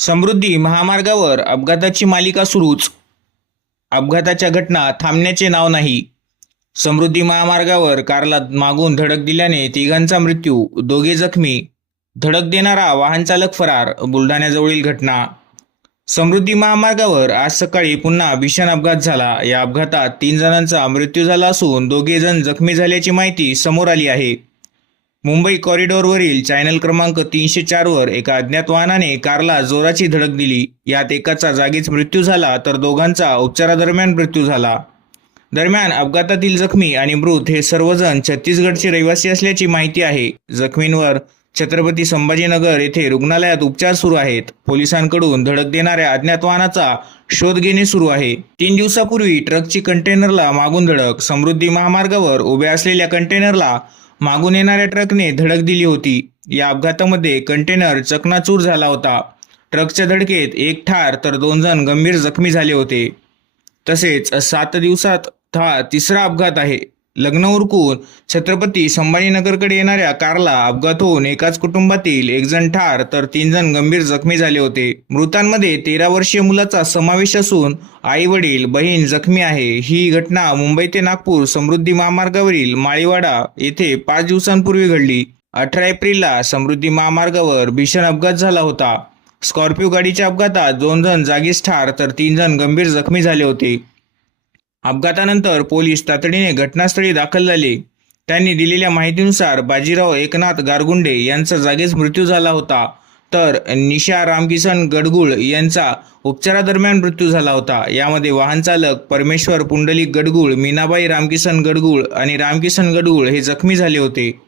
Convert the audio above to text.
समृद्धी महामार्गावर अपघाताची मालिका सुरूच. अपघाताच्या घटना थांबण्याचे नाव नाही. समृद्धी महामार्गावर कारला मागून धडक दिल्याने तिघांचा मृत्यू दोघे जखमी. धडक देणारा वाहनचालक फरार बुलढाण्याजवळील घटना. समृद्धी महामार्गावर आज सकाळी पुन्हा भीषण अपघात झाला. या अपघातात तीन जणांचा मृत्यू झाला असून दोघे जण जखमी झाल्याची माहिती समोर आली आहे. मुंबई कॉरिडॉरवरील चॅनल क्रमांक तीनशे चारवर एका अज्ञात वाहनाने कारला जोराची धडक दिली. यात एकाचा जागीच मृत्यू झाला तर दोघांचा उपचारादरम्यान मृत्यू झाला. दरम्यान अपघातातील जखमी आणि मृत हे सर्वजण छत्तीसगडचे रहिवासी असल्याची माहिती आहे. जखमींवर छत्रपती संभाजीनगर येथे रुग्णालयात उपचार सुरू आहेत. पोलिसांकडून धडक देणाऱ्या अज्ञात वाहनाचा शोध घेणे सुरू आहे. तीन दिवसापूर्वी ट्रकची कंटेनरला मागून धडक. समृद्धी महामार्गावर उभ्या असलेल्या कंटेनरला मागून येणाऱ्या ट्रकने धडक दिली होती. या अपघातामध्ये कंटेनर चकनाचूर झाला होता. ट्रकच्या धडकेत एक ठार तर दोन जण गंभीर जखमी झाले होते. तसेच सात दिवसात हा तिसरा अपघात आहे. लग्न उरकून छत्रपती संभाजीनगरकडे येणाऱ्या कारला अपघात होऊन एकाच कुटुंबातील एक जण ठार तर तीन जण गंभीर जखमी झाले होते. मृतांमध्ये तेरा वर्षीय मुलाचा समावेश असून आई वडील बहीण जखमी आहे. ही घटना मुंबई ते नागपूर समृद्धी महामार्गावरील माळीवाडा येथे पाच दिवसांपूर्वी घडली. अठरा एप्रिलला समृद्धी महामार्गावर भीषण अपघात झाला होता. स्कॉर्पिओ गाडीच्या अपघातात दोन जण जागीच ठार तर तीन जण गंभीर जखमी झाले होते. अपघातानंतर पोलीस तातडीने घटनास्थळी दाखल झाले. त्यांनी दिलेल्या माहितीनुसार बाजीराव एकनाथ गारगुंडे यांचा जागीच मृत्यू झाला होता. तर निशा रामकिसन गडगुळ यांचा उपचारादरम्यान मृत्यू झाला होता. यामध्ये वाहन चालक परमेश्वर पुंडलिक गडगुळ मीनाबाई रामकिसन गडगुळ आणि रामकिसन गडगुळ हे जखमी झाले होते.